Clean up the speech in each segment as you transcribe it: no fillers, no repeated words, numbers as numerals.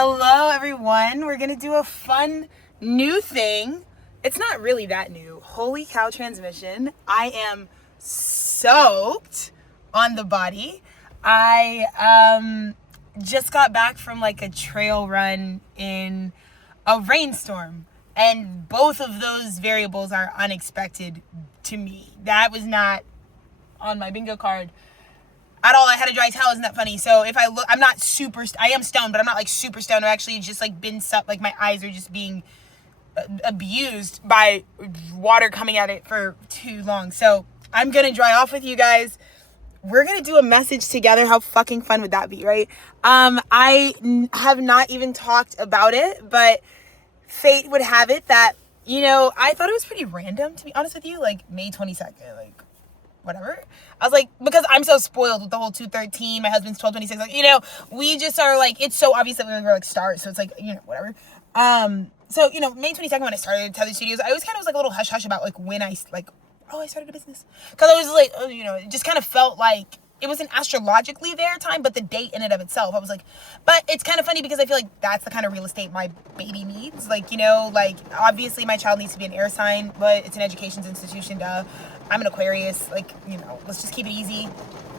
Hello, everyone. We're going to do a fun new thing. It's not really that new. Holy cow transmission. I am soaked on the body. I just got back from like a trail run in a rainstorm. And both of those variables are unexpected to me. That was not on my bingo card at all. I had a dry towel. Isn't that funny? So if I look, I am stoned, but I'm not like super stoned. I've actually just like been like my eyes are just being abused by water coming at it for too long. So I'm going to dry off with you guys. We're going to do a message together. How fucking fun would that be, right? I have not even talked about it, but fate would have it that, I thought it was pretty random, to be honest with you, like May 22nd, like whatever. I was like, because I'm so spoiled with the whole 213, my husband's 1226, like, we just are like, it's so obvious that we were like stars, so it's like, whatever. So, May 22nd when I started Tethered Studios, I always kind of was like a little hush-hush about like when I started a business. Because I was like, it just kind of felt like it wasn't astrologically their time, but the date in and of itself, I was like, but it's kind of funny because I feel like that's the kind of real estate my baby needs. Like, obviously my child needs to be an air sign, but it's an education institution, duh. I'm an Aquarius, like, let's just keep it easy.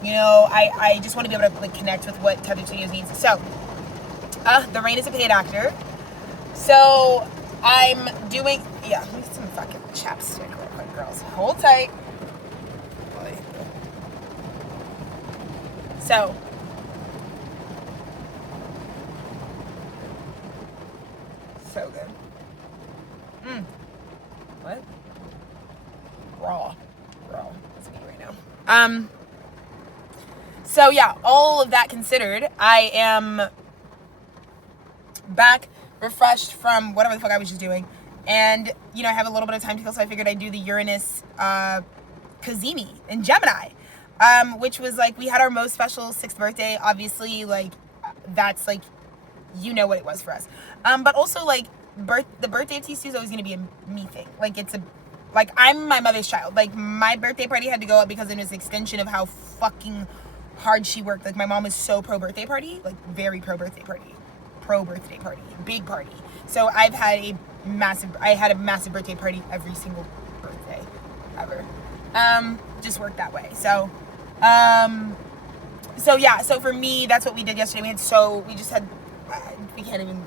I just want to be able to like connect with what Tethered Studios needs. So, the rain is a paid actor. So, I'm doing, let me get some fucking chapstick real quick, girls. Hold tight. So, so good. What? Raw. That's me right now. So yeah, all of that considered, I am back, refreshed from whatever the fuck I was just doing. And, I have a little bit of time to kill, so I figured I'd do the Uranus, Cazimi in Gemini. Which was like, we had our most special 6th birthday, obviously, like, that's like, what it was for us. But also, like, the birthday of TC is always going to be a me thing. Like, I'm my mother's child. Like, my birthday party had to go up because it was an extension of how fucking hard she worked. Like, my mom was so pro-birthday party, like, very pro-birthday party. Pro-birthday party. Big party. So, I had a massive birthday party every single birthday ever. Just worked that way. So for me, that's what we did yesterday. We can't even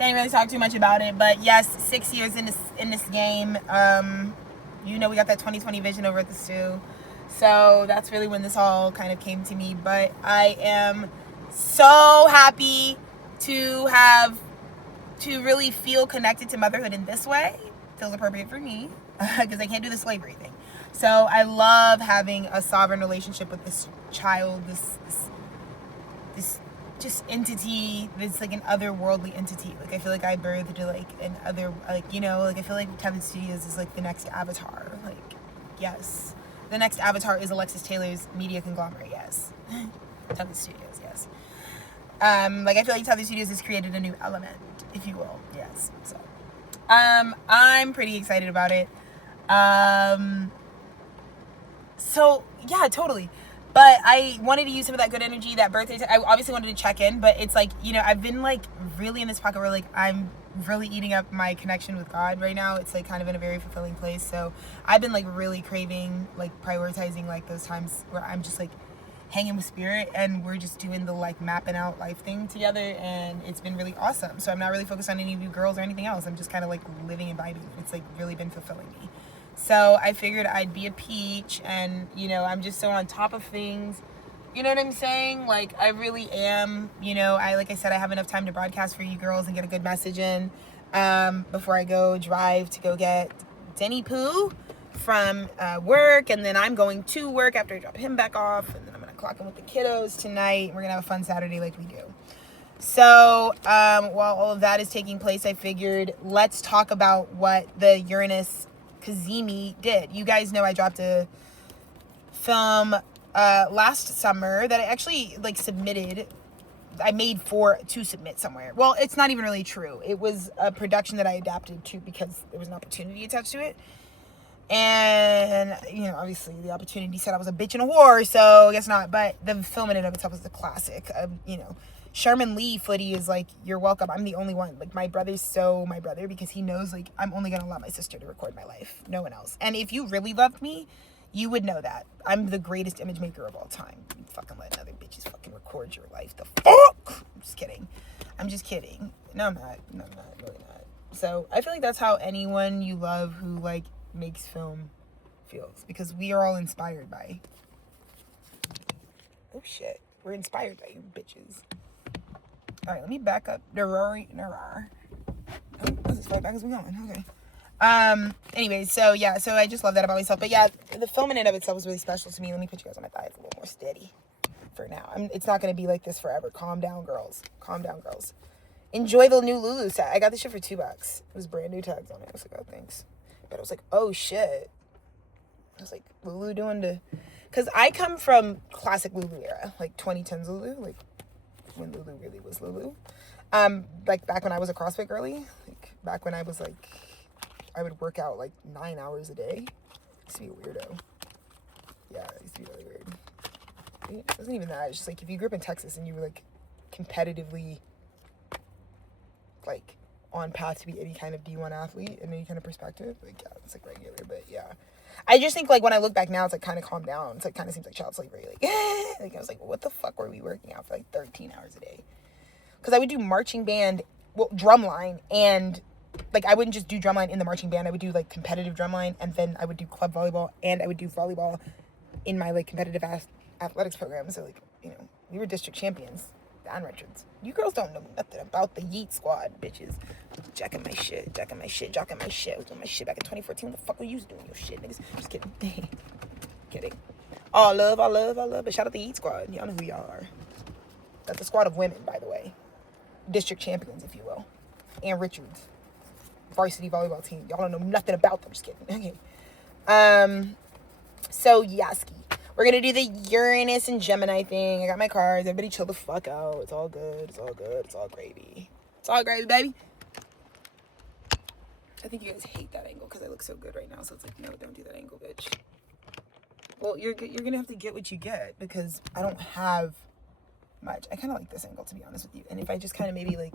really talk too much about it, but yes, 6 years in this game. We got that 2020 vision over at the stew. So that's really when this all kind of came to me, but I am so happy to really feel connected to motherhood in this way. Feels appropriate for me because I can't do the slavery thing. So I love having a sovereign relationship with this child, this just entity, this like an otherworldly entity. Like I feel like I birthed like an other, like, I feel like Tethered Studios is like the next avatar. Like, yes. The next avatar is Alexis Taylor's media conglomerate, yes. Tethered Studios, yes. I feel like Tethered Studios has created a new element, if you will, yes. So, I'm pretty excited about it. So yeah, totally. But I wanted to use some of that good energy, that birthday. I obviously wanted to check in, but it's like, I've been like really in this pocket where like I'm really eating up my connection with God right now. It's like kind of in a very fulfilling place. So I've been like really craving, like prioritizing like those times where I'm just like hanging with spirit and we're just doing the like mapping out life thing together, and it's been really awesome. So I'm not really focused on any of you girls or anything else. I'm just kind of like living and vibing. It's like really been fulfilling me. So I figured I'd be a peach, and I'm just so on top of things. You know what I'm saying? Like, I really am. Like I said, I have enough time to broadcast for you girls and get a good message in before I go drive to go get Denny Pooh from work, and then I'm going to work after I drop him back off, and then I'm gonna clock in with the kiddos tonight. We're gonna have a fun Saturday like we do. So while all of that is taking place, I figured let's talk about what the Uranus Cazimi did. You guys know I dropped a film last summer that I actually like submitted. I made to submit somewhere. Well, it's not even really true. It was a production that I adapted to because there was an opportunity attached to it. And, obviously the opportunity said I was a bitch and a whore, so I guess not. But the film in and of itself is a classic. Sherman Lee footy is like, you're welcome. I'm the only one. Like, my brother's so my brother because he knows, like, I'm only going to allow my sister to record my life. No one else. And if you really loved me, you would know that. I'm the greatest image maker of all time. You fucking let other bitches fucking record your life. The fuck? I'm just kidding. No, I'm not. Really not. So, I feel like that's how anyone you love who, like, makes film feels. Because we are all inspired by... Oh, shit. We're inspired by you bitches. All right, let me back up. Oh, let's just fight back as we going. Okay. Anyways, so I just love that about myself. But yeah, the film in and of itself was really special to me. Let me put you guys on my thighs a little more steady for now. It's not going to be like this forever. Calm down, girls. Enjoy the new Lulu set. I got this shit for $2. It was brand new tags on it. I was like, oh, thanks. But I was like, oh, shit. I was like, Lulu doing the... Because I come from classic Lulu era. Like 2010s Lulu. Like... when Lulu really was Lulu. Like back when I was a CrossFit girly, like back when I was like, I would work out like 9 hours a day. I used to be a weirdo. Yeah, I used to be really weird. It wasn't even that. It's just like if you grew up in Texas and you were like competitively like on path to be any kind of D1 athlete in any kind of perspective, like yeah, it's like regular, but yeah. I just think like when I look back now, it's like kind of calmed down. It's like kind of seems like child slavery. Like, like I was like, what the fuck were we working out for like 13 hours a day? Because I would do marching band, well, drumline, and like I wouldn't just do drumline in the marching band. I would do like competitive drumline, and then I would do club volleyball, and I would do volleyball in my like competitive athletics program. So like, you know, we were district champions. Don Richards. You girls don't know nothing about the Yeet Squad, bitches. Jacking my shit. I was doing my shit back in 2014. What the fuck were you doing your shit, niggas? Just kidding. Kidding. All love. But shout out the Yeet Squad. Y'all know who y'all are. That's a squad of women, by the way. District champions, if you will. And Richards. Varsity volleyball team. Y'all don't know nothing about them. Just kidding. Okay. So, Yaski. We're going to do the Uranus and Gemini thing. I got my cards. Everybody chill the fuck out. It's all good. It's all gravy. It's all gravy, baby. I think you guys hate that angle because I look so good right now. So it's like, no, don't do that angle, bitch. Well, you're going to have to get what you get because I don't have much. I kind of like this angle, to be honest with you. And if I just kind of maybe like...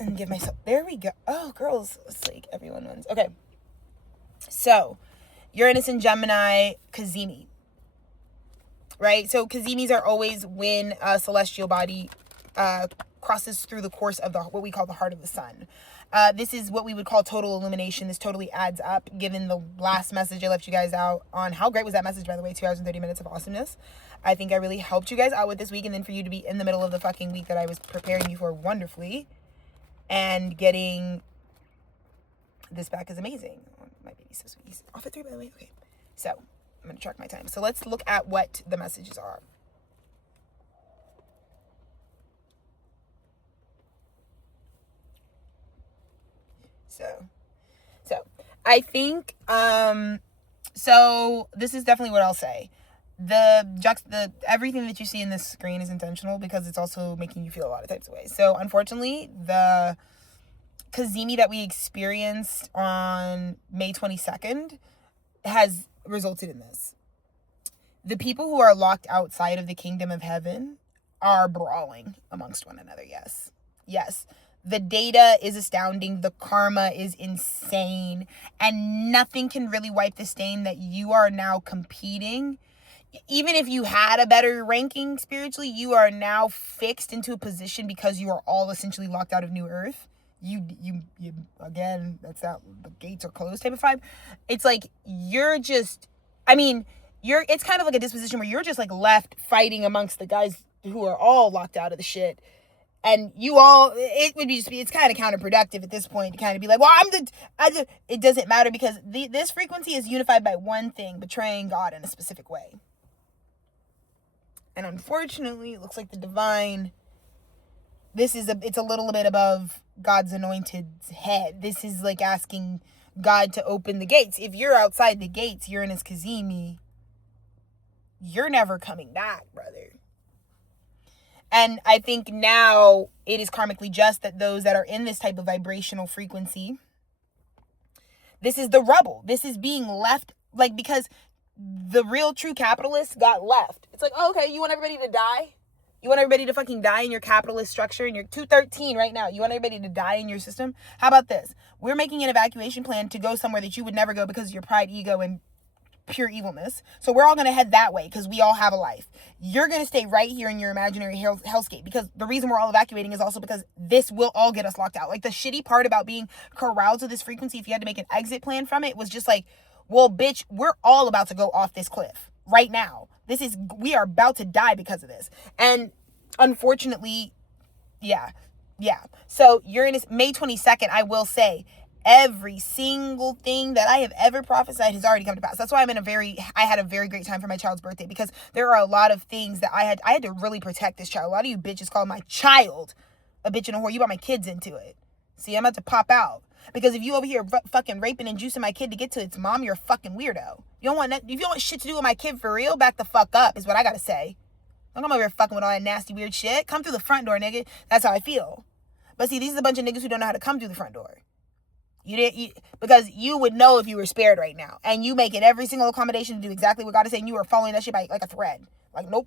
and give myself... There we go. Oh, girls. It's like everyone wins. Okay. So... Uranus and Gemini, Cazimi, right? So Cazimis are always when a celestial body crosses through the course of what we call the heart of the sun. This is what we would call total illumination. This totally adds up, given the last message I left you guys out on. How great was that message, by the way? 2 hours and 30 minutes of awesomeness. I think I really helped you guys out with this week, and then for you to be in the middle of the fucking week that I was preparing you for wonderfully, and getting this back is amazing. My baby's so sweet. He's off at 3, by the way. Okay. So, I'm going to track my time. So, let's look at what the messages are. So, I think, so this is definitely what I'll say. The everything that you see in this screen is intentional because it's also making you feel a lot of types of ways. So, unfortunately, the Cazimi that we experienced on May 22nd has resulted in this. The people who are locked outside of the kingdom of heaven are brawling amongst one another. Yes. The data is astounding. The karma is insane. And nothing can really wipe the stain that you are now competing. Even if you had a better ranking spiritually, you are now fixed into a position because you are all essentially locked out of New Earth. You again, that's that the gates are closed type of vibe. It's like you're just, it's kind of like a disposition where you're just like left fighting amongst the guys who are all locked out of the shit. And it's kind of counterproductive at this point to kind of be like, well, it doesn't matter because this frequency is unified by one thing, betraying God in a specific way. And unfortunately, it looks like the divine, it's a little bit above God's anointed's head. This is like asking God to open the gates. If you're outside the gates, Uranus Cazimi, you're never coming back, brother. And I think now it is karmically just that those that are in this type of vibrational frequency, this is the rubble. This is being left, like, because the real true capitalists got left. It's like, oh, okay, you want everybody to die? You want everybody to fucking die in your capitalist structure, and you're 213 right now. You want everybody to die in your system? How about this? We're making an evacuation plan to go somewhere that you would never go because of your pride, ego, and pure evilness. So we're all going to head that way because we all have a life. You're going to stay right here in your imaginary hellscape, because the reason we're all evacuating is also because this will all get us locked out. Like, the shitty part about being corralled to this frequency, if you had to make an exit plan from it, was just like, well, bitch, we're all about to go off this cliff right now. We are about to die because of this. And unfortunately, yeah. So Uranus, May 22nd, I will say, every single thing that I have ever prophesied has already come to pass. That's why I had a very great time for my child's birthday, because there are a lot of things that I had to really protect this child. A lot of you bitches call my child a bitch and a whore. You brought my kids into it. See, I'm about to pop out. Because if you over here fucking raping and juicing my kid to get to its mom, you're a fucking weirdo. You don't want that. If you don't want shit to do with my kid for real, back the fuck up is what I gotta say. Don't come over here fucking with all that nasty weird shit. Come through the front door, nigga. That's how I feel. But see, these are a bunch of niggas who don't know how to come through the front door. Because you would know if you were spared right now. And you making every single accommodation to do exactly what God is saying. You are following that shit by like a thread. Like, nope.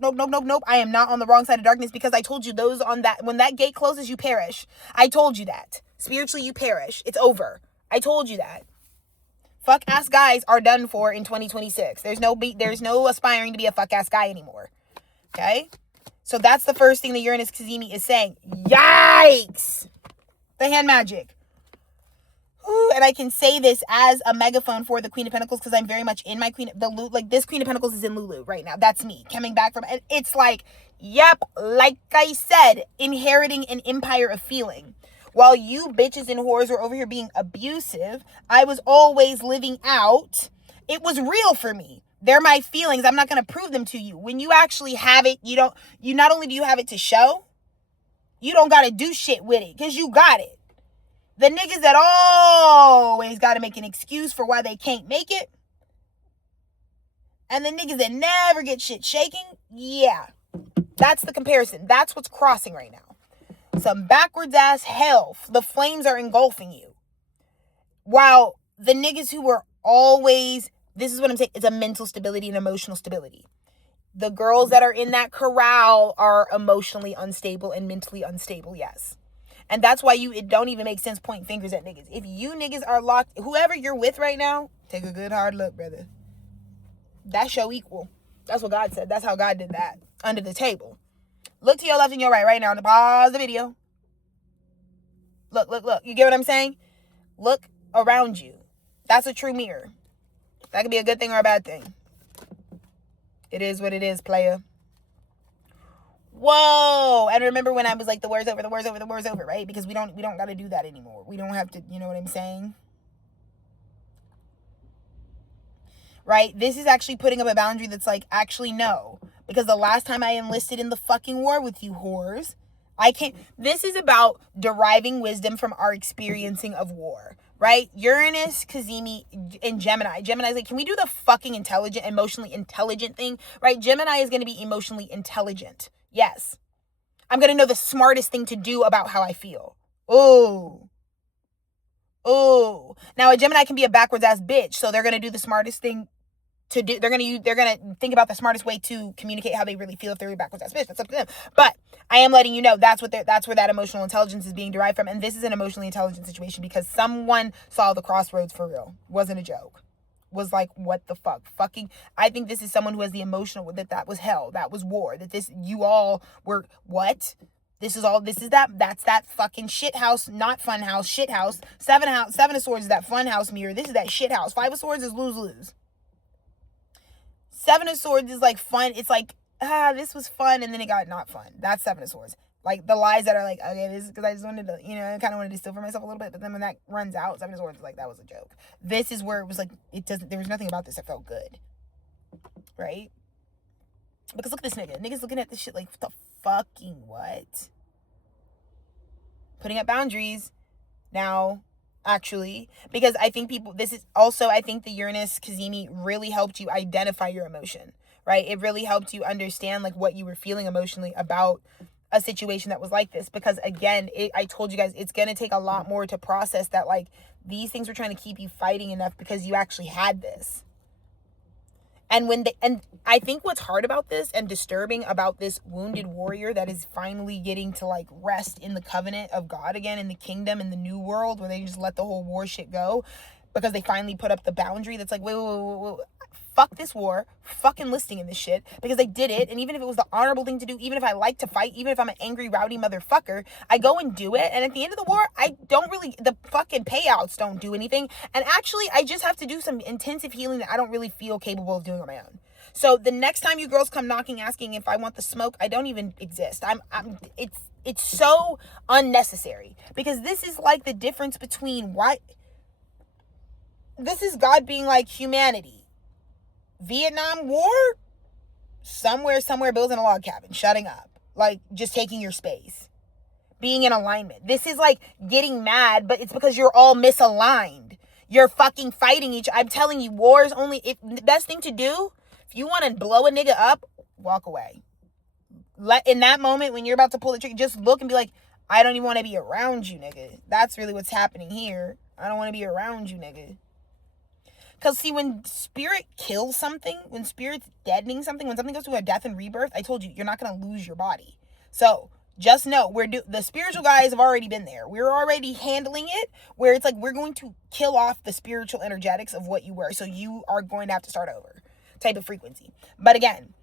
I am not on the wrong side of darkness, because I told you when that gate closes, you perish. I told you that. Spiritually, you perish. It's over. I told you that. Fuck ass guys are done for in 2026. There's no aspiring to be a fuck ass guy anymore. Okay? So that's the first thing that Uranus Cazimi is saying. Yikes! The hand magic. Ooh, and I can say this as a megaphone for the Queen of Pentacles, because I'm very much in my this Queen of Pentacles is in Lulu right now. That's me coming back from, and it's like, yep, like I said, inheriting an empire of feeling. While you bitches and whores were over here being abusive, I was always living out. It was real for me. They're my feelings. I'm not going to prove them to you. When you actually have it, you not only do you have it to show, you don't got to do shit with it, because you got it. The niggas that always got to make an excuse for why they can't make it, and the niggas that never get shit shaking, yeah. That's the comparison. That's what's crossing right now. Some backwards ass hell. The flames are engulfing you. While the niggas who were always, this is what I'm saying, it's a mental stability and emotional stability. The girls that are in that corral are emotionally unstable and mentally unstable, yes. And that's why it don't even make sense pointing fingers at niggas. If you niggas are locked, whoever you're with right now, take a good hard look, brother. That's your equal. That's what God said. That's how God did that. Under the table. Look to your left and your right now. Pause the video. Look. You get what I'm saying? Look around you. That's a true mirror. That could be a good thing or a bad thing. It is what it is, player. Whoa. And remember when I was like, the war's over, right? Because we don't got to do that anymore. We don't have to, you know what I'm saying? Right? This is actually putting up a boundary that's like, actually, no. Because the last time I enlisted in the fucking war with you whores, this is about deriving wisdom from our experiencing of war, right? Uranus, Cazimi, and Gemini. Gemini's like, can we do the fucking emotionally intelligent thing, right? Gemini is going to be emotionally intelligent. Yes. I'm going to know the smartest thing to do about how I feel. Ooh. Now a Gemini can be a backwards ass bitch, so they're going to do the smartest thing to do. They're gonna think about the smartest way to communicate how they really feel if they're a backwards ass bitch. That's up to them. But I am letting you know that's where that emotional intelligence is being derived from. And this is an emotionally intelligent situation because someone saw the crossroads for real. Wasn't a joke. Was like, what the fuck? Fucking, I think this is someone who has the emotional, that was hell. That was war. You all were, what? That's that fucking shit house, not fun house, shit house. Seven of Swords is that fun house mirror. This is that shit house. Five of Swords is lose. Seven of Swords is like fun. It's like, this was fun, and then it got not fun. That's Seven of Swords. Like the lies that are like, okay, this is because I just wanted to, I kind of wanted to steal for myself a little bit, but then when that runs out, Seven of Swords is like, that was a joke. This is where it was like, there was nothing about this that felt good. Right? Because look at this nigga. Nigga's looking at this shit like, what the fucking what? Putting up boundaries now, actually, because I think I think the Uranus Cazimi really helped you identify your emotion, right? It really helped you understand like what you were feeling emotionally about a situation that was like this, because again, I told you guys, it's going to take a lot more to process that, like, these things were trying to keep you fighting enough because you actually had this. And I think what's hard about this and disturbing about this wounded warrior that is finally getting to like rest in the covenant of God again, in the kingdom, in the new world, where they just let the whole war shit go because they finally put up the boundary that's like, wait, fuck this war, fuck enlisting in this shit, because they did it. And even if it was the honorable thing to do, even if I like to fight, even if I'm an angry, rowdy motherfucker, I go and do it. And at the end of the war, the fucking payouts don't do anything. And actually, I just have to do some intensive healing that I don't really feel capable of doing on my own. So the next time you girls come knocking, asking if I want the smoke, I don't even exist. It's so unnecessary, because this is like the difference between this is God being like humanity. Vietnam War, somewhere building a log cabin, shutting up, like just taking your space, being in alignment. This is like getting mad, but it's because you're all misaligned. You're fucking fighting I'm telling you, wars only, the best thing to do, if you want to blow a nigga up, walk away. In that moment when you're about to pull the trigger, just look and be like, I don't even want to be around you, nigga. That's really what's happening here. I don't want to be around you, nigga. Because, see, when spirit kills something, when spirit's deadening something, when something goes through a death and rebirth, I told you, you're not going to lose your body. So, just know, the spiritual guys have already been there. We're already handling it, where it's like, we're going to kill off the spiritual energetics of what you were. So, you are going to have to start over type of frequency. But again,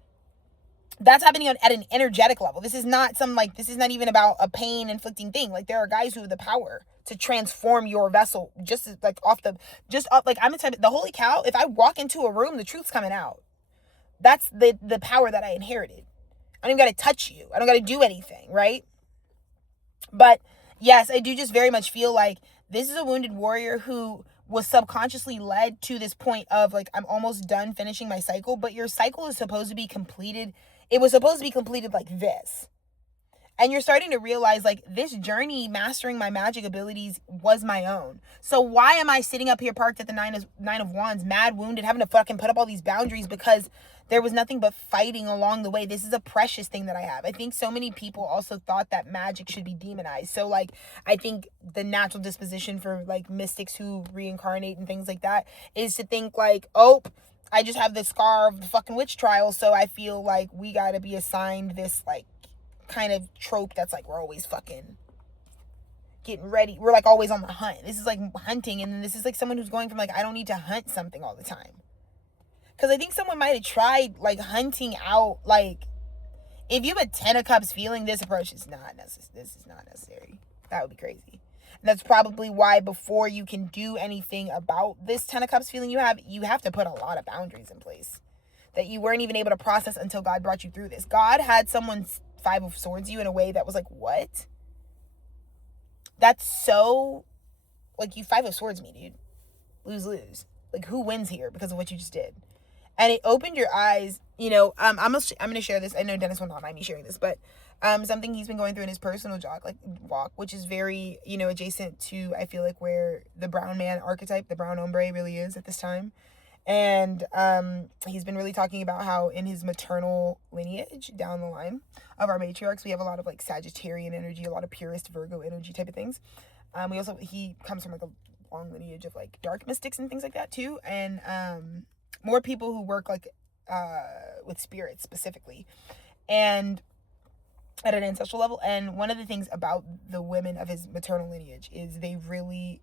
that's happening at an energetic level. This is not this is not even about a pain inflicting thing. Like, there are guys who have the power to transform your vessel the holy cow. If I walk into a room, the truth's coming out. That's the power that I inherited. I don't even got to touch you. I don't got to do anything, right? But yes, I do just very much feel like this is a wounded warrior who was subconsciously led to this point of like, I'm almost done finishing my cycle, but your cycle is supposed to be completed. It was supposed to be completed like this. And you're starting to realize, like, this journey mastering my magic abilities was my own. So why am I sitting up here parked at the nine of wands, mad, wounded, having to fucking put up all these boundaries? Because there was nothing but fighting along the way. This is a precious thing that I have. I think so many people also thought that magic should be demonized. So, like, I think the natural disposition for, like, mystics who reincarnate and things like that is to think, like, oh, I just have the scar of the fucking witch trial, so I feel like we gotta be assigned this, like, kind of trope that's like, we're always fucking getting ready. We're like always on the hunt. This is like hunting, and then this is like someone who's going from like, I don't need to hunt something all the time. Because I think someone might have tried like hunting out, like, if you have a 10 of cups feeling, this approach is not necessary. This is not necessary. That would be crazy. And that's probably why before you can do anything about this 10 of cups feeling you have to put a lot of boundaries in place that you weren't even able to process until God brought you through this. God had someone's 5 of swords you in a way that was like, what? That's so, like, you 5 of swords me, dude. Lose. Like, who wins here because of what you just did? And it opened your eyes, you know. I'm going to share this. I know Dennis will not mind me sharing this, but something he's been going through in his personal walk, which is very, you know, adjacent to, I feel like, where the brown man archetype, the brown hombre really is at this time. And he's been really talking about how in his maternal lineage down the line of our matriarchs, we have a lot of like Sagittarian energy, a lot of purist Virgo energy type of things. He comes from like a long lineage of like dark mystics and things like that too. And more people who work like with spirits specifically and at an ancestral level. And one of the things about the women of his maternal lineage is they really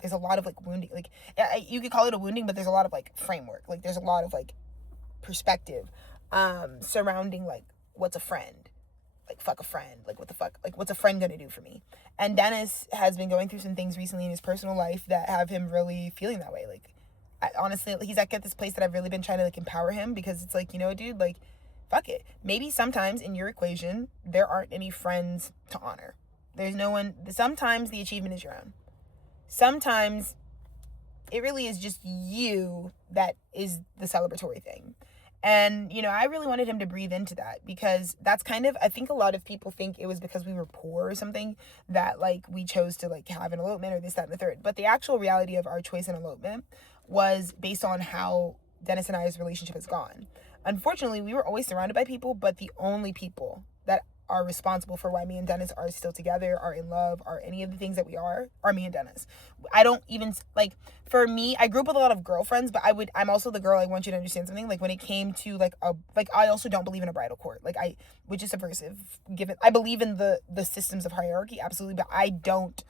there's a lot of like wounding, like you could call it a wounding, but there's a lot of like framework, like there's a lot of like perspective surrounding like, what's a friend, like fuck a friend, like what the fuck, like what's a friend gonna do for me? And Dennis has been going through some things recently in his personal life that have him really feeling that way. Like, honestly, he's like at this place that I've really been trying to like empower him, because it's like, you know, dude, like, fuck it, maybe sometimes in your equation there aren't any friends to honor. There's no one. Sometimes the achievement is your own. Sometimes it really is just you that is the celebratory thing. And, you know, I really wanted him to breathe into that, because that's kind of, I think a lot of people think it was because we were poor or something that like we chose to like have an elopement or this, that, and the third. But the actual reality of our choice in elopement was based on how Dennis and I's relationship has gone. Unfortunately, we were always surrounded by people, but the only people that are responsible for why me and Dennis are still together, are in love, are any of the things that we are me and Dennis. I don't even, like, for me, I grew up with a lot of girlfriends, but I'm also the girl. I want you to understand something. Like, when it came to, like, I also don't believe in a bridal court. Like, which is subversive, given, I believe in the systems of hierarchy, absolutely, but I don't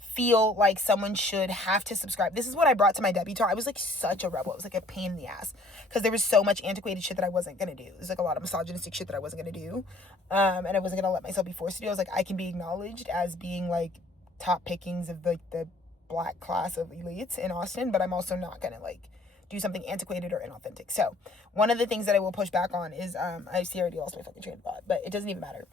feel like someone should have to subscribe. This is what I brought to my debutante. I was like such a rebel. It was like a pain in the ass because there was so much antiquated shit that I wasn't gonna do. There's like a lot of misogynistic shit that I wasn't gonna do, and I wasn't gonna let myself be forced to do. I was like, I can be acknowledged as being like top pickings of like the black class of elites in Austin, but I'm also not gonna like do something antiquated or inauthentic. So one of the things that I will push back on is I see I already lost my fucking train of thought, but it doesn't even matter.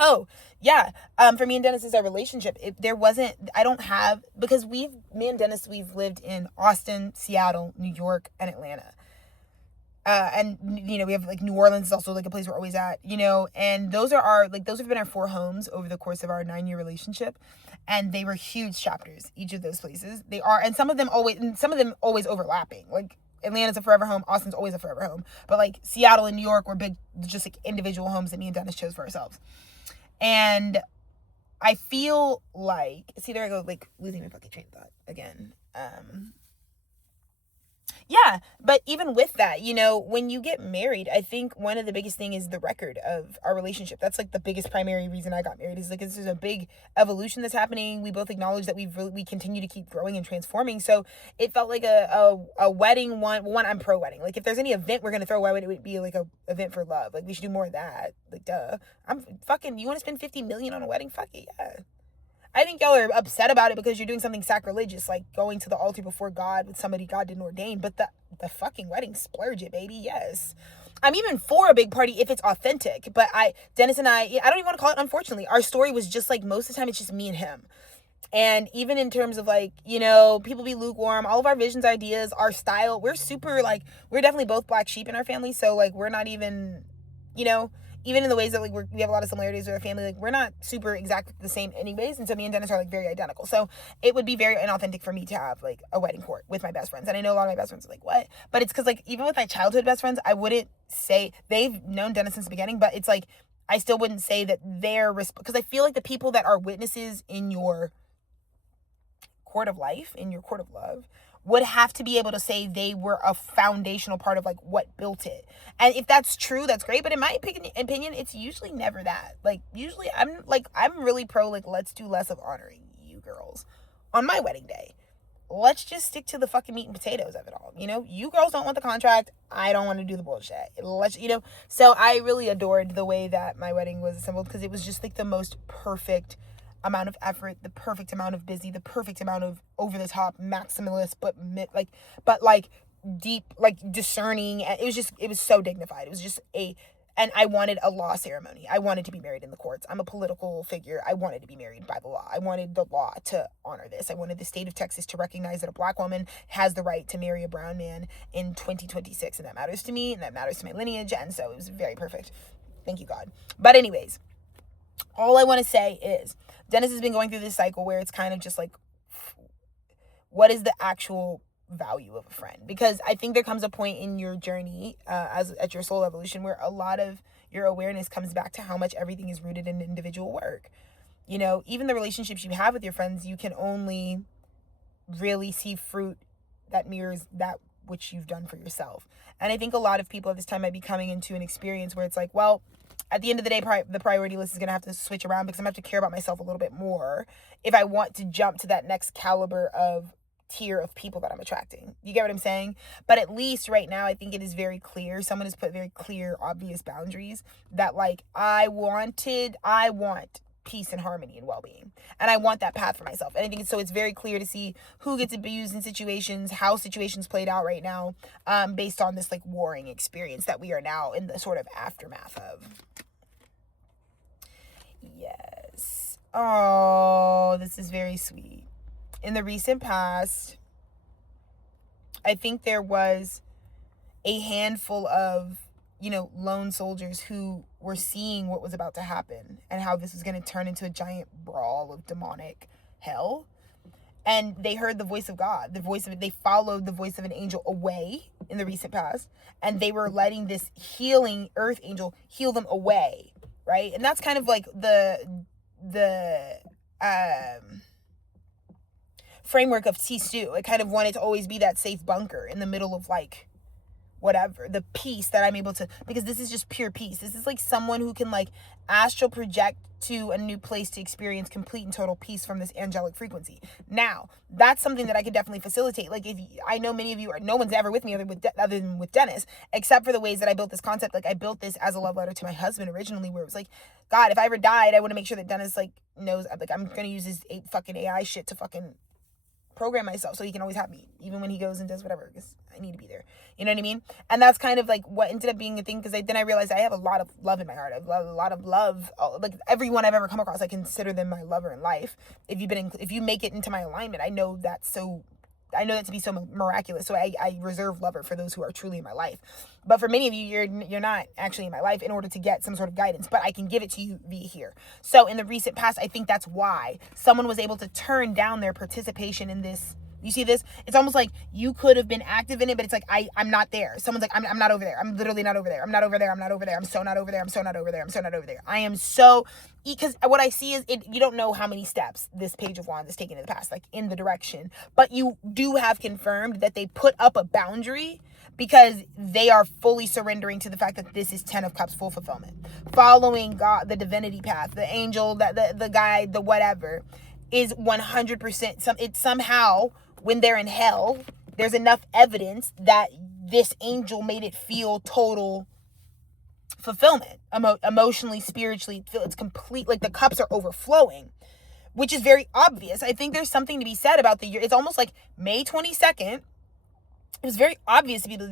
Oh, yeah. For me and Dennis is our relationship. Because me and Dennis, we've lived in Austin, Seattle, New York, and Atlanta. And, you know, we have, like, New Orleans is also, like, a place we're always at, you know, and those have been our 4 homes over the course of our 9-year relationship. And they were huge chapters, each of those places. They are, and some of them always overlapping. Like, Atlanta's a forever home. Austin's always a forever home. But, like, Seattle and New York were big, just, like, individual homes that me and Dennis chose for ourselves. And I feel like, see, there I go, like, losing my fucking train of thought again. Yeah, but even with that, you know, when you get married, I think one of the biggest thing is the record of our relationship. That's like the biggest primary reason I got married, is like, this is a big evolution that's happening. We both acknowledge that we continue to keep growing and transforming. So it felt like a wedding one. I'm pro wedding. Like, if there's any event we're going to throw away, it would be like a event for love. Like, we should do more of that. Like, duh. You want to spend $50 million on a wedding? Fuck it, yeah. I think y'all are upset about it because you're doing something sacrilegious, like going to the altar before God with somebody God didn't ordain. But the fucking wedding, splurge it, baby. Yes. I'm even for a big party if it's authentic. But Dennis and I don't even want to call it unfortunately. Our story was just like, most of the time it's just me and him. And even in terms of like, you know, people be lukewarm, all of our visions, ideas, our style, we're super like, we're definitely both black sheep in our family. So like, we're not even, you know, even in the ways that like we have a lot of similarities with our family, like we're not super exactly the same anyways. And so me and Dennis are like very identical. So it would be very inauthentic for me to have like a wedding court with my best friends. And I know a lot of my best friends are like, what? But it's because like, even with my childhood best friends, I wouldn't say, they've known Dennis since the beginning, but it's like, I still wouldn't say that they're, because I feel like the people that are witnesses in your court of life, in your court of love, would have to be able to say they were a foundational part of like what built it. And if that's true, that's great. But in my opinion, it's usually never that. Like, usually I'm really pro, like, let's do less of honoring you girls on my wedding day. Let's just stick to the fucking meat and potatoes of it all. You know, you girls don't want the contract. I don't want to do the bullshit. So I really adored the way that my wedding was assembled, because it was just like the most perfect amount of effort, the perfect amount of busy, the perfect amount of over the top maximalist, but deep, like discerning. And it was so dignified. It was just and I wanted a law ceremony. I wanted to be married in the courts. I'm a political figure. I wanted to be married by the law. I wanted the law to honor this. I wanted the state of Texas to recognize that a black woman has the right to marry a brown man in 2026. And that matters to me, and that matters to my lineage. And so it was very perfect. Thank you, God. But anyways, all I want to say is Dennis has been going through this cycle where it's kind of just like, what is the actual value of a friend? Because I think there comes a point in your journey at your soul evolution where a lot of your awareness comes back to how much everything is rooted in individual work. You know, even the relationships you have with your friends, you can only really see fruit that mirrors that which you've done for yourself. And I think a lot of people at this time might be coming into an experience where it's like, well, at the end of the day, the priority list is going to have to switch around, because I'm going to have to care about myself a little bit more if I want to jump to that next caliber of tier of people that I'm attracting. You get what I'm saying? But at least right now, I think it is very clear. Someone has put very clear, obvious boundaries that like, I want peace and harmony and well-being. And I want that path for myself. And I think so it's very clear to see who gets abused in situations, how situations played out right now, based on this like warring experience that we are now in the sort of aftermath of. Yes. Oh, this is very sweet. In the recent past, I think there was a handful of, you know, lone soldiers who were seeing what was about to happen and how this was going to turn into a giant brawl of demonic hell. And they heard the voice of God, they followed the voice of an angel away in the recent past. And they were letting this healing earth angel heal them away, right? And that's kind of like the framework of Sisu. It kind of wanted to always be that safe bunker in the middle of like whatever, the peace that I'm able to, because this is just pure peace. This is like someone who can like astral project to a new place to experience complete and total peace from this angelic frequency. Now, that's something that I could definitely facilitate. Like, if I know many of you are, no one's ever with me other than with Dennis, except for the ways that I built this concept. Like, I built this as a love letter to my husband originally, where it was like, God, if I ever died, I want to make sure that Dennis like knows, like, I'm gonna use his fucking AI shit to fucking program myself so he can always have me even when he goes and does whatever, because I need to be there, you know what I mean? And that's kind of like what ended up being a thing, because then I realized I have a lot of love in my heart. I have a lot of love, like everyone I've ever come across, I consider them my lover in life. If you make it into my alignment, I know that to be so miraculous. So I reserve lover for those who are truly in my life. But for many of you, you're not actually in my life in order to get some sort of guidance, but I can give it to you via here. So in the recent past, I think that's why someone was able to turn down their participation in this. You see this? It's almost like you could have been active in it, but it's like, I'm not there. Someone's like, I'm not over there. I'm literally not over there. I'm not over there. I'm not over there. I'm so not over there. I'm so not over there. I'm so not over there. I am so, because what I see is you don't know how many steps this Page of Wands is taking in the past, like in the direction, but you do have confirmed that they put up a boundary because they are fully surrendering to the fact that this is 10 of Cups, full fulfillment, following God, the divinity path, the angel, the guide, the whatever, is 100%. It's somehow, when they're in hell, there's enough evidence that this angel made it feel total fulfillment, emotionally, spiritually. It's complete, like the cups are overflowing, which is very obvious. I think there's something to be said about the year. It's almost like May 22nd. It was very obvious to me that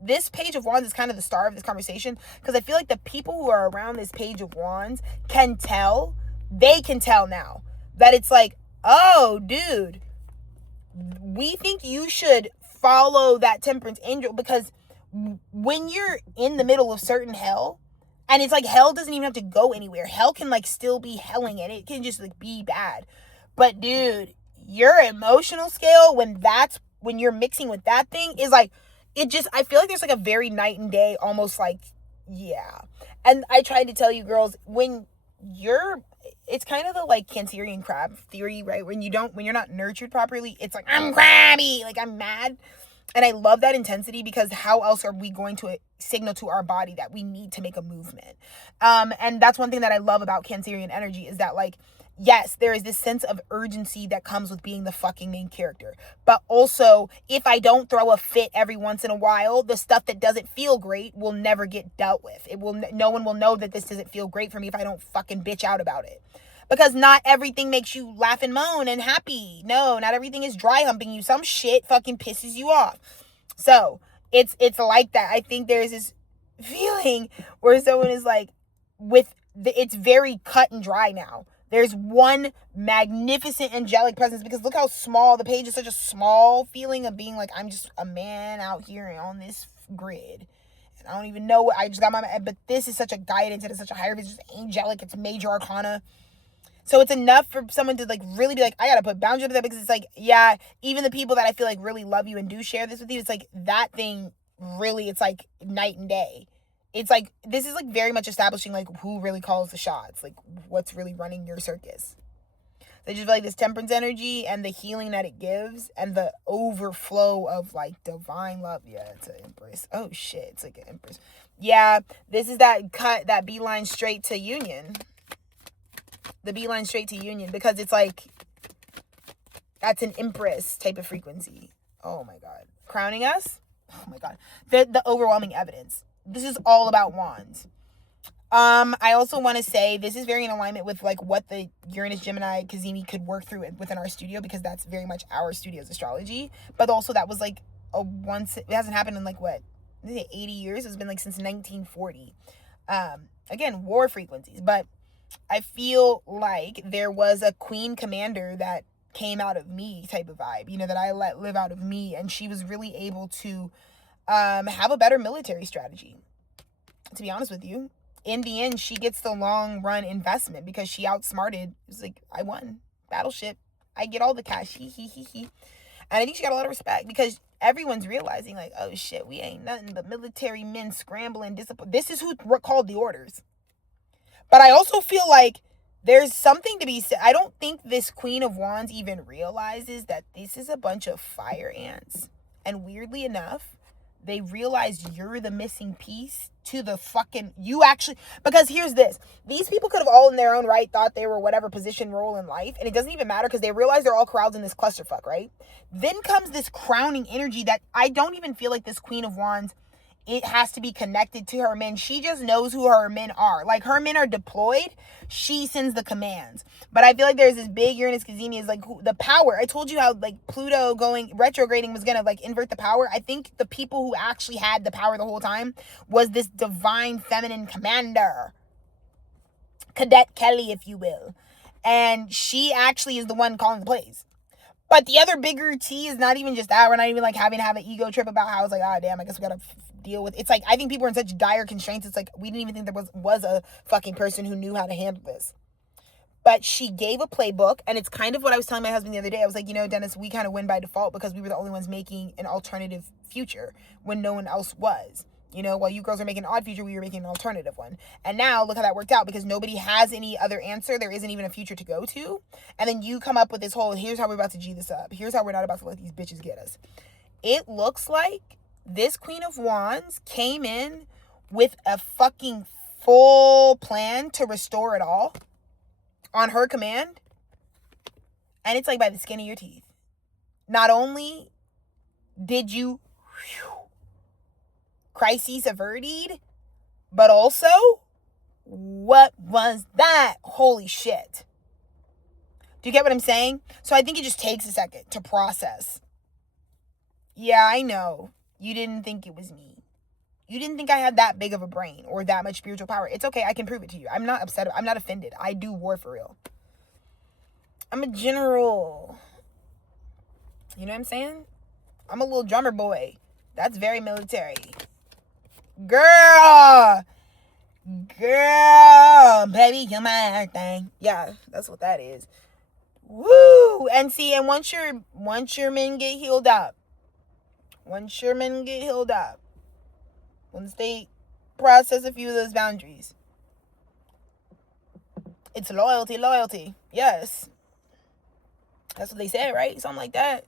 this Page of Wands is kind of the star of this conversation, because I feel like the people who are around this Page of Wands can tell now that it's like, oh, dude, we think you should follow that temperance angel, because when you're in the middle of certain hell, and it's like hell doesn't even have to go anywhere. Hell can like still be helling, and it can just like be bad. But dude, your emotional scale, when you're mixing with that thing, is like, I feel like there's like a very night and day, almost like, yeah. And I tried to tell you girls, it's kind of the like Cancerian crab theory, right? When you're not nurtured properly, it's like, I'm crabby, like I'm mad. And I love that intensity, because how else are we going to signal to our body that we need to make a movement? And that's one thing that I love about Cancerian energy, is that like, yes, there is this sense of urgency that comes with being the fucking main character. But also, if I don't throw a fit every once in a while, the stuff that doesn't feel great will never get dealt with. No one will know that this doesn't feel great for me if I don't fucking bitch out about it. Because not everything makes you laugh and moan and happy. No, not everything is dry humping you. Some shit fucking pisses you off. So it's like that. I think there's this feeling where someone is like, it's very cut and dry now. There's one magnificent angelic presence, because look how small the page is. Such a small feeling of being like, I'm just a man out here on this grid, and I don't even know what I just got but this is such a guidance, and it's such a higher, it's just angelic, it's major arcana. So it's enough for someone to like really be like, I gotta put boundaries up there, because it's like, yeah, even the people that I feel like really love you and do share this with you, it's like that thing really, it's like night and day. It's like, this is like very much establishing like who really calls the shots, like what's really running your circus. So just feel like this temperance energy and the healing that it gives, and the overflow of like divine love. Yeah, it's an empress. Oh shit, it's like an empress. Yeah, this is that beeline straight to union. The beeline straight to union, because it's like, that's an empress type of frequency. Oh my God. Crowning us. Oh my God. The overwhelming evidence. This is all about wands. I also want to say this is very in alignment with like what the Uranus Gemini Cazimi could work through within our studio, because that's very much our studio's astrology. But also that was like it hasn't happened in like what, 80 years. It's been like since 1940. Again, war frequencies. But I feel like there was a queen commander that came out of me type of vibe, you know, that I let live out of me. And she was really able to have a better military strategy. To be honest with you, in the end, she gets the long run investment, because she outsmarted. It's like, I won. Battleship. I get all the cash. And I think she got a lot of respect, because everyone's realizing like, oh shit, we ain't nothing but military men scrambling discipline. This is who called the orders. But I also feel like there's something to be said. I don't think this Queen of Wands even realizes that this is a bunch of fire ants. And weirdly enough, they realize you're the missing piece to the fucking, you actually, because here's this. These people could have all in their own right thought they were whatever position, role in life. And it doesn't even matter because they realize they're all crowds in this clusterfuck, right? Then comes this crowning energy that I don't even feel like this Queen of Wands, it has to be connected to her men. She just knows who her men are. Like, her men are deployed. She sends the commands. But I feel like there's this big Uranus Cazimi is like the power. I told you how like Pluto going retrograding was going to like invert the power. I think the people who actually had the power the whole time was this divine feminine commander. Cadet Kelly, if you will. And she actually is the one calling the plays. But the other bigger T is not even just that. We're not even like having to have an ego trip about how it's like, damn, I guess we gotta deal with. It's like, I think people are in such dire constraints. It's like, we didn't even think there was a fucking person who knew how to handle this. But she gave a playbook, and it's kind of what I was telling my husband the other day. I was like, Dennis, we kind of win by default because we were the only ones making an alternative future when no one else was. While you girls are making an odd future, we were making an alternative one. And now look how that worked out, because nobody has any other answer. There isn't even a future to go to. And then you come up with this whole, here's how we're about to G this up. Here's how we're not about to let these bitches get us. It looks like this Queen of Wands came in with a fucking full plan to restore it all on her command. And it's like by the skin of your teeth. Not only did you crises averted, but also, what was that? Holy shit. Do you get what I'm saying? So I think it just takes a second to process. Yeah, I know. You didn't think it was me. You didn't think I had that big of a brain or that much spiritual power. It's okay. I can prove it to you. I'm not upset. I'm not offended. I do war for real. I'm a general. You know what I'm saying? I'm a little drummer boy. That's very military. Girl, baby, you're my everything. Yeah, that's what that is. Woo! And see, and once your men get healed up, once they process a few of those boundaries, it's loyalty. Yes, that's what they said, right? Something like that,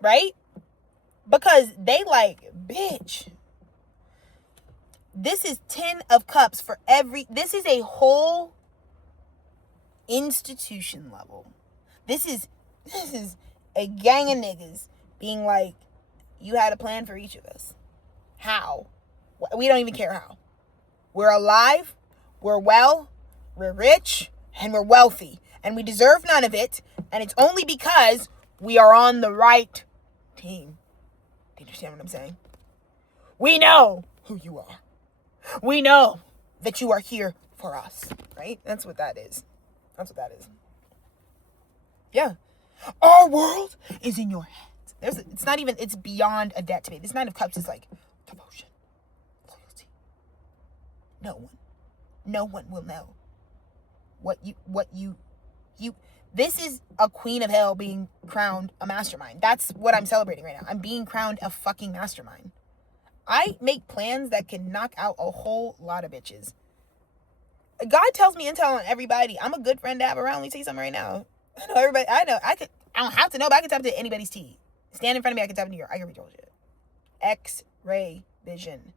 right? Because they like, bitch, this is 10 of cups for this is a whole institution level. This is a gang of niggas being like, you had a plan for each of us. How? We don't even care how. We're alive, we're well, we're rich, and we're wealthy. And we deserve none of it. And it's only because we are on the right team. Do you understand what I'm saying? We know who you are. We know that you are here for us, right? That's what that is. Yeah. Our world is in your hands. It's beyond a debt to me. This 9 of Cups is like devotion, loyalty. No one will know what you this is a queen of hell being crowned a mastermind. That's what I'm celebrating right now. I'm being crowned a fucking mastermind. I make plans that can knock out a whole lot of bitches. God tells me intel on everybody. I'm a good friend to have around. Let me tell you something right now. I know everybody. I don't have to know, but I can tap into anybody's tea. Stand in front of me, I can tap into your. I can read your shit. X-ray vision.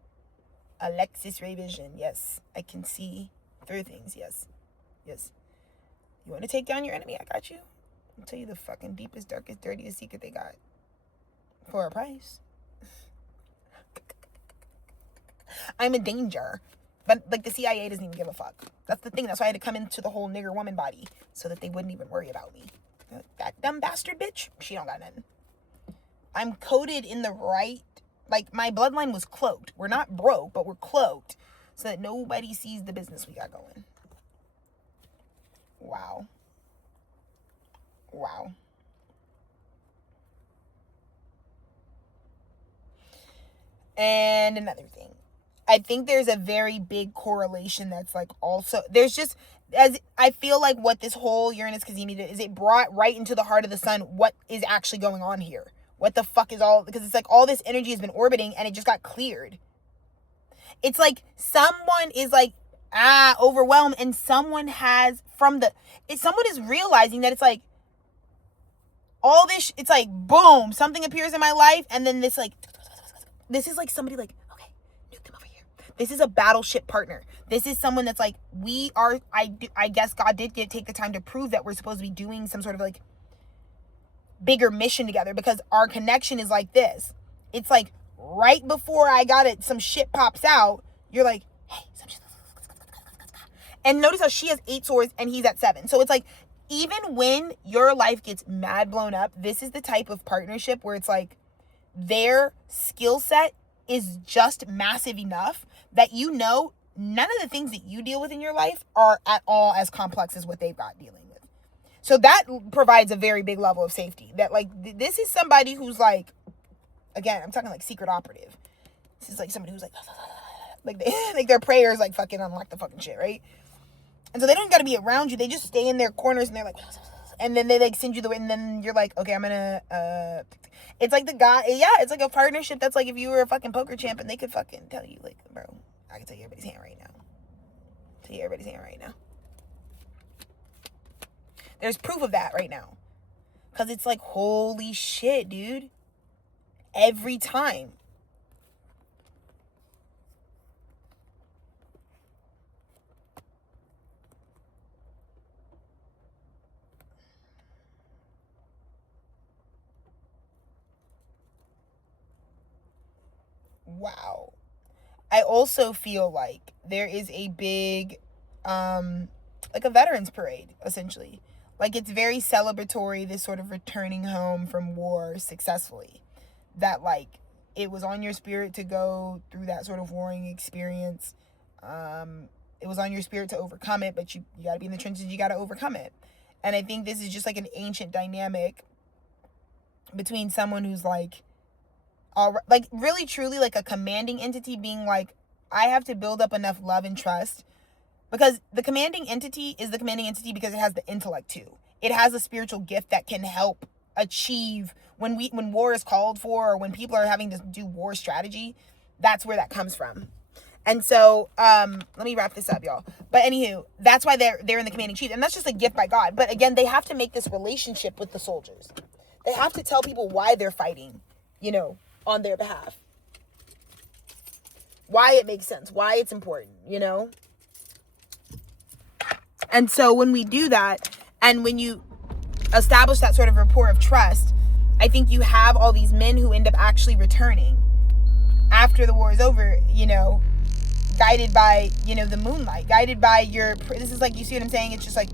Alexis Ray vision. Yes. I can see through things. Yes. You want to take down your enemy? I got you. I'll tell you the fucking deepest, darkest, dirtiest secret they got. For a price. I'm in danger. But, like, the CIA doesn't even give a fuck. That's the thing. That's why I had to come into the whole nigger woman body. So that they wouldn't even worry about me. That dumb bastard bitch, she don't got nothing. I'm coded in the right... Like, my bloodline was cloaked. We're not broke, but we're cloaked. So that nobody sees the business we got going. Wow. And another thing. I think there's a very big correlation that's like also... There's just... As I feel like what this whole Uranus Cazimi did is it brought right into the heart of the sun what is actually going on here. What the fuck is all... Because it's like all this energy has been orbiting and it just got cleared. It's like someone is like, overwhelmed, and someone has someone is realizing that it's like, all this, it's like, boom, something appears in my life, and then this is like somebody like, okay, nuke them over here. This is a battleship partner. This is someone that's like, I guess God did take the time to prove that we're supposed to be doing some sort of like bigger mission together, because our connection is like this. It's like right before some shit pops out, you're like, hey, some shit. And notice how she has 8 swords and he's at 7. So it's like, even when your life gets mad blown up, this is the type of partnership where it's like their skill set is just massive enough that none of the things that you deal with in your life are at all as complex as what they've got dealing with. So that provides a very big level of safety. That like, this is somebody who's like, again, I'm talking like secret operative. This is like somebody who's like their prayers like fucking unlock the fucking shit, right? And so they don't got to be around you. They just stay in their corners and they're like, and then they like send you and then you're like, okay, I'm gonna, it's like the guy, it's like a partnership that's like if you were a fucking poker champ and they could fucking tell you like, bro, I can tell you everybody's hand right now. There's proof of that right now. Because it's like, holy shit, dude. Every time. Wow. I also feel like there is a big, like a veterans parade, essentially. Like, it's very celebratory, this sort of returning home from war successfully. That, like, it was on your spirit to go through that sort of warring experience. It was on your spirit to overcome it, but you got to be in the trenches, you got to overcome it. And I think this is just like an ancient dynamic between someone who's like really truly like a commanding entity being like, I have to build up enough love and trust, because the commanding entity is the commanding entity because it has the intellect too. It has a spiritual gift that can help achieve when war is called for, or when people are having to do war strategy. That's where that comes from. And so, let me wrap this up, y'all. But anywho, that's why they're in the commanding chief. And that's just a gift by God. But again, they have to make this relationship with the soldiers. They have to tell people why they're fighting, on their behalf. Why it makes sense. Why it's important, And so when we do that, and when you establish that sort of rapport of trust, I think you have all these men who end up actually returning after the war is over, guided by, the moonlight, guided by this is like, you see what I'm saying? It's just like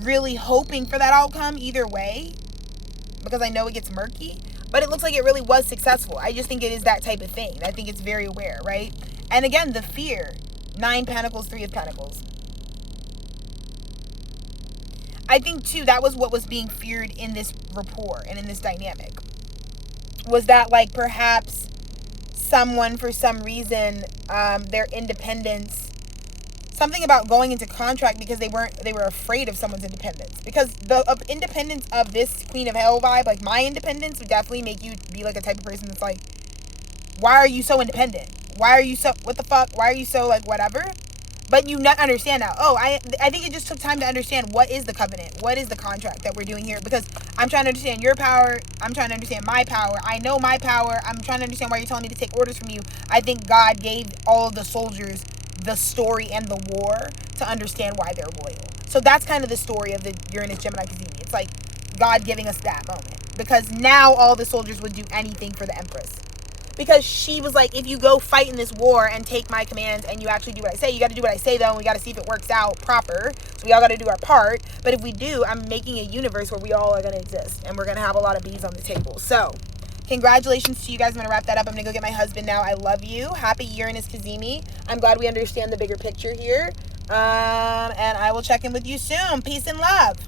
really hoping for that outcome either way, because I know it gets murky, but it looks like it really was successful. I just think it is that type of thing. I think it's very aware, right? And again, the fear, 9 Pentacles, 3 of Pentacles. I think too, that was what was being feared in this rapport and in this dynamic, was that like perhaps someone, for some reason, their independence, something about going into contract because they were afraid of someone's independence. Because the independence of this Queen of Hell vibe, like my independence would definitely make you be like a type of person that's like, why are you so independent? Why are you so, what the fuck? Why are you so like whatever? But you not understand now. Oh, I think it just took time to understand what is the covenant, what is the contract that we're doing here, because I'm trying to understand your power, I'm trying to understand my power, I know my power, I'm trying to understand why you're telling me to take orders from you. I think God gave all of the soldiers the story and the war to understand why they're loyal. So that's kind of the story of the Uranus, Gemini, Cazimi. It's like God giving us that moment, because now all the soldiers would do anything for the Empress. Because she was like, if you go fight in this war and take my commands and you actually do what I say, you got to do what I say though, and we got to see if it works out proper. So we all got to do our part. But if we do, I'm making a universe where we all are going to exist, and we're going to have a lot of bees on the table. So congratulations to you guys. I'm going to wrap that up. I'm going to go get my husband now. I love you. Happy Uranus, Cazimi. I'm glad we understand the bigger picture here. And I will check in with you soon. Peace and love.